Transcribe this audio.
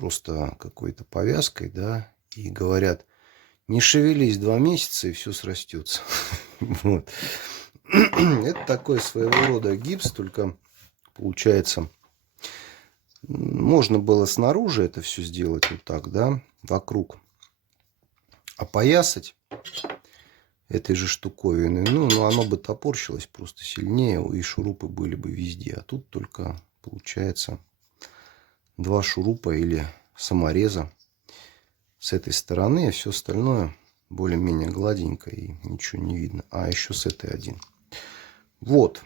просто какой-то повязкой, да, и говорят, не шевелись 2 месяца, и все срастется. Вот. Это такой своего рода гипс, только получается, можно было снаружи это все сделать вот так, да, вокруг, опоясать этой же штуковиной. Ну, оно бы топорщилось просто сильнее, и шурупы были бы везде. А тут только получается 2 шурупа или самореза с этой стороны, а все остальное более-менее гладенько и ничего не видно. А еще с этой один. Вот.